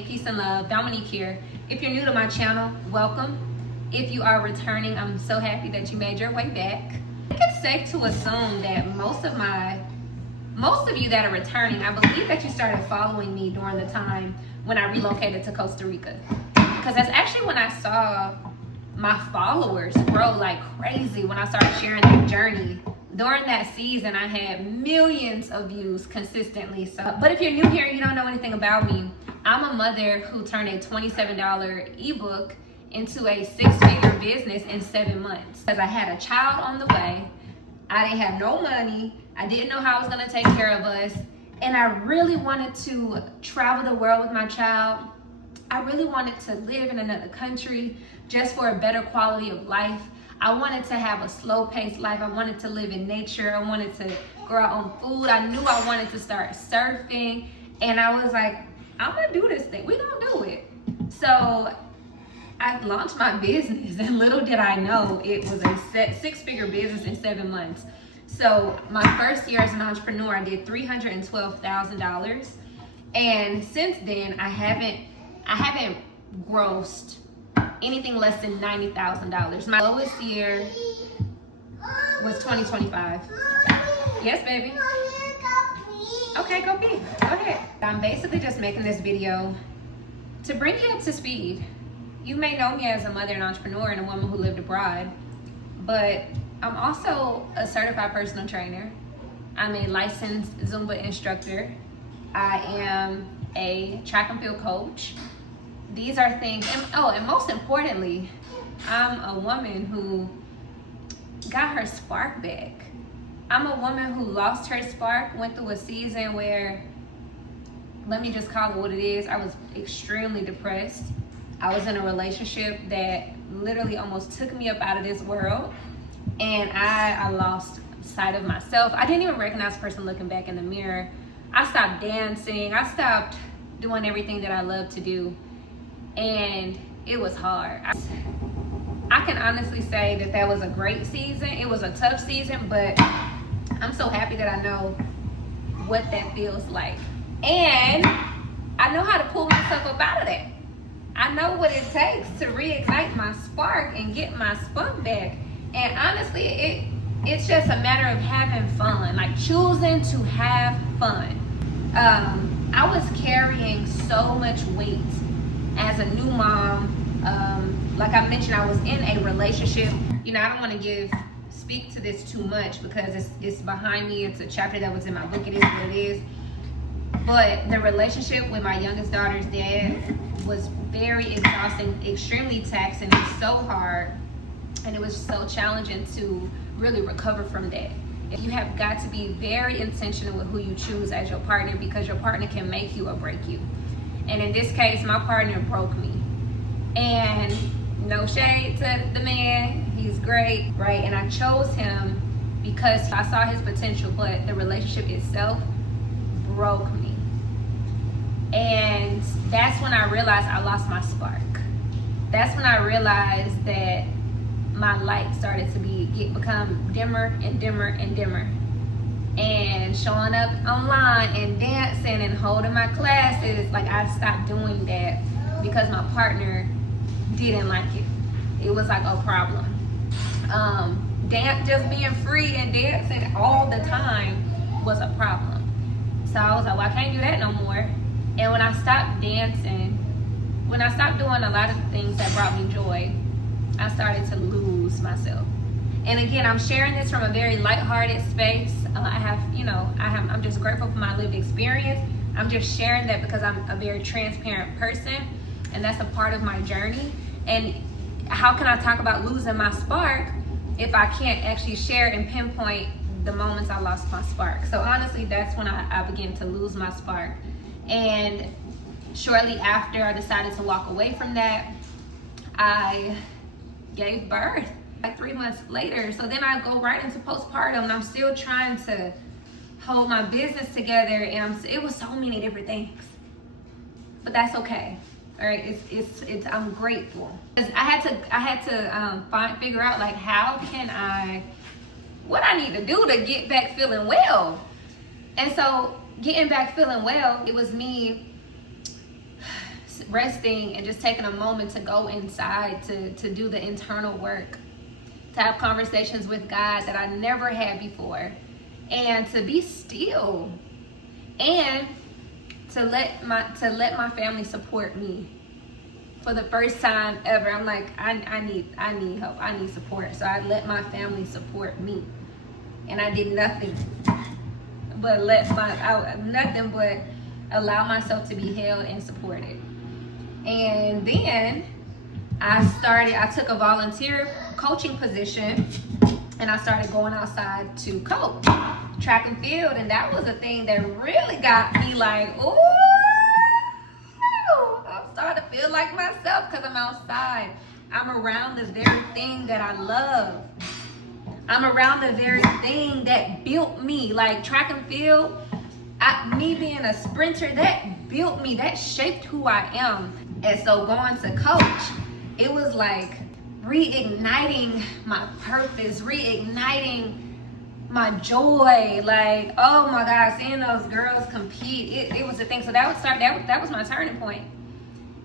Peace and love, Dominique here. If you're new to my channel, welcome. If you are returning, I'm so happy that you made your way back. I think it's safe to assume that most of you that are returning, I believe that you started following me during the time when I relocated to Costa Rica. Because that's actually when I saw my followers grow like crazy, when I started sharing that journey. During that season, I had millions of views consistently. But if you're new here and you don't know anything about me, I'm a mother who turned a $27 ebook into a six-figure business in 7 months. Because I had a child on the way, I didn't have no money, I didn't know how I was gonna take care of us, and I really wanted to travel the world with my child. I really wanted to live in another country just for a better quality of life. I wanted to have a slow-paced life. I wanted to live in nature. I wanted to grow our own food. I knew I wanted to start surfing. And I was like, I'm gonna do this thing. We're gonna do it. So I launched my business, and little did I know it was a six-figure business in 7 months. So my first year as an entrepreneur, I did $312,000. And since then, I haven't grossed anything less than $90,000. My lowest year was 2025. Yes, baby. Okay, go pee. Go ahead. I'm basically just making this video to bring you up to speed. You may know me as a mother and entrepreneur and a woman who lived abroad, but I'm also a certified personal trainer. I'm a licensed Zumba instructor. I am a track and field coach. These are things, and most importantly, I'm a woman who got her spark back. I'm a woman who lost her spark, went through a season where, let me just call it what it is, I was extremely depressed. I was in a relationship that literally almost took me up out of this world, and I lost sight of myself. I didn't even recognize the person looking back in the mirror. I stopped dancing. I stopped doing everything that I love to do. And it was hard. I can honestly say that was a great season. It was a tough season, but I'm so happy that I know what that feels like. And I know how to pull myself up out of that. I know what it takes to reignite my spark and get my spunk back. And honestly, it's just a matter of having fun, like choosing to have fun. I was carrying so much weight as a new mom. Like I mentioned, I was in a relationship. You know, I don't want to speak to this too much because it's behind me. It's a chapter that was in my book. It is what it is. But the relationship with my youngest daughter's dad was very exhausting, extremely taxing. It was so hard, and it was so challenging to really recover from that. You have got to be very intentional with who you choose as your partner, because your partner can make you or break you. And in this case, my partner broke me. And no shade to the man, he's great, right? And I chose him because I saw his potential, but the relationship itself broke me. And that's when I realized I lost my spark. That's when I realized that my light started to become dimmer and dimmer and dimmer. And showing up online and dancing and holding my classes, like I stopped doing that because my partner didn't like it. It was like a problem. Just being free and dancing all the time was a problem. So I was like, well, I can't do that no more. And when I stopped dancing, when I stopped doing a lot of the things that brought me joy, I started to lose myself. And again, I'm sharing this from a very lighthearted space. I'm just grateful for my lived experience. I'm just sharing that because I'm a very transparent person, and that's a part of my journey. And how can I talk about losing my spark if I can't actually share and pinpoint the moments I lost my spark? So honestly, that's when I began to lose my spark. And shortly after I decided to walk away from that, I gave birth like 3 months later. So then I go right into postpartum, and I'm still trying to hold my business together, and it was so many different things, but that's okay. All right, I'm grateful. I had to figure out like what I need to do to get back feeling well. And so getting back feeling well, it was me resting and just taking a moment to go inside, to do the internal work, to have conversations with God that I never had before, and to be still, and to let my family support me. For the first time ever, I'm like, I need help, I need support. So I let my family support me, and I did nothing but allow myself to be held and supported. And then I took a volunteer coaching position, and I started going outside to coach track and field, and that was a thing that really got me like, ooh, I'm starting to feel like myself because I'm outside. I'm around the very thing that I love. I'm around the very thing that built me. Like track and field, me being a sprinter, that built me, that shaped who I am. And so going to coach, it was like reigniting my purpose, reigniting my joy. Like, oh my God, seeing those girls compete, it was a thing. So that was my turning point.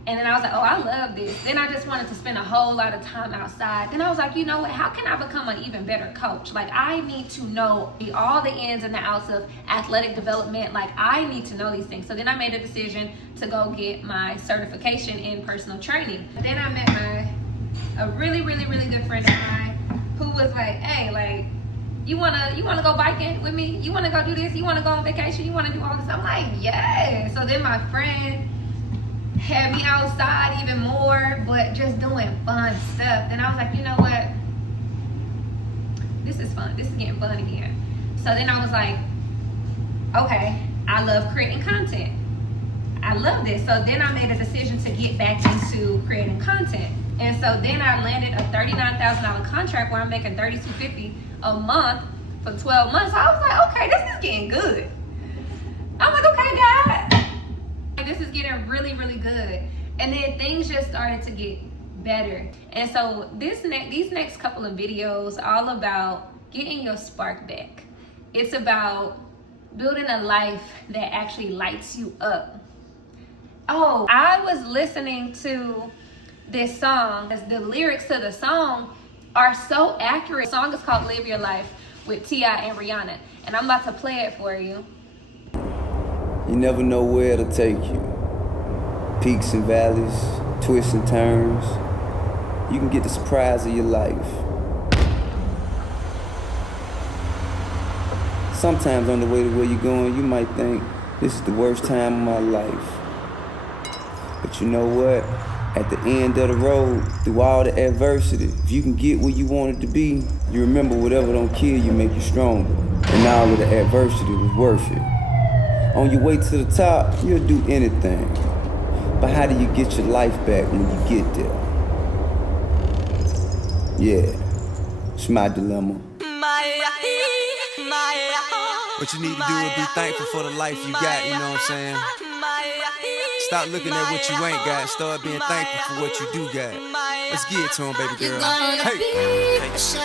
And then I was like, oh, I love this. Then I just wanted to spend a whole lot of time outside. Then I was like, you know what? How can I become an even better coach? Like, I need to know all the ins and the outs of athletic development. Like, I need to know these things. So then I made a decision to go get my certification in personal training. Then I met a really, really, really good friend of mine who was like, hey, like, you wanna go biking with me? You wanna go do this? You wanna go on vacation? You wanna do all this? I'm like, yeah. So then my friend had me outside even more, but just doing fun stuff. Then I was like, you know what? This is fun. This is getting fun again. So then I was like, okay, I love creating content. I love this. So then I made a decision to get back into creating content. And so then I landed a $39,000 contract where I'm making $3,250 a month for 12 months. So I was like, okay, this is getting good. I'm like, okay, God. This is getting really, really good. And then things just started to get better. And so these next couple of videos are all about getting your spark back. It's about building a life that actually lights you up. Oh, I was listening to this song. The lyrics to the song are so accurate. The song is called Live Your Life with T.I. and Rihanna. And I'm about to play it for you. You never know where it'll take you. Peaks and valleys, twists and turns. You can get the surprise of your life. Sometimes on the way to where you're going, you might think, this is the worst time of my life. But you know what? At the end of the road, through all the adversity, if you can get where you wanted to be, you remember whatever don't kill you make you stronger. And all of the adversity was worth it. On your way to the top, you'll do anything. But how do you get your life back when you get there? Yeah, it's my dilemma. What you need to do is be thankful for the life you got, you know what I'm saying? Stop looking at what you ain't got, start being thankful for what you do got. Let's get it to him, baby girl. Hey! That's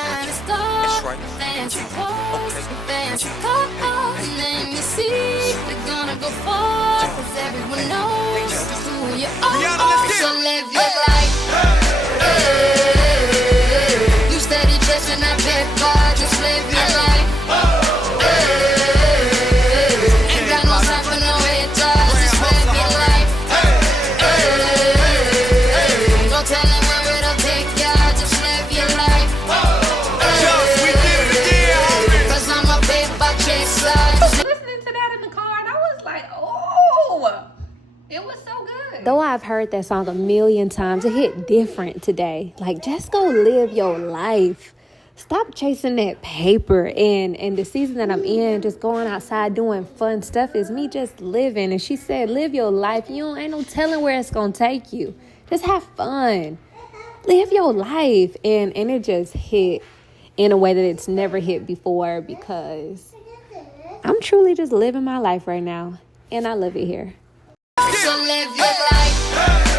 right. Fancy clothes, fancy cars, let me see. We're gonna go far, cause everyone knows who you are. So live your life. You steady dressing that big car, just live your life. Ain't got no time for no haters, just live your life. Don't tell them where it'll take ya, just live your life. Cause I'm a paper chaser. Listening to that in the car, and I was like, oh, it was so good. Though I've heard that song a million times, it hit different today. Like, just go live your life. Stop chasing that paper. And the season that I'm in, just going outside doing fun stuff is me just living. And she said, live your life. Ain't no telling where it's going to take you. Just have fun. Live your life. And it just hit in a way that it's never hit before, because I'm truly just living my life right now. And I love it here. So live your life.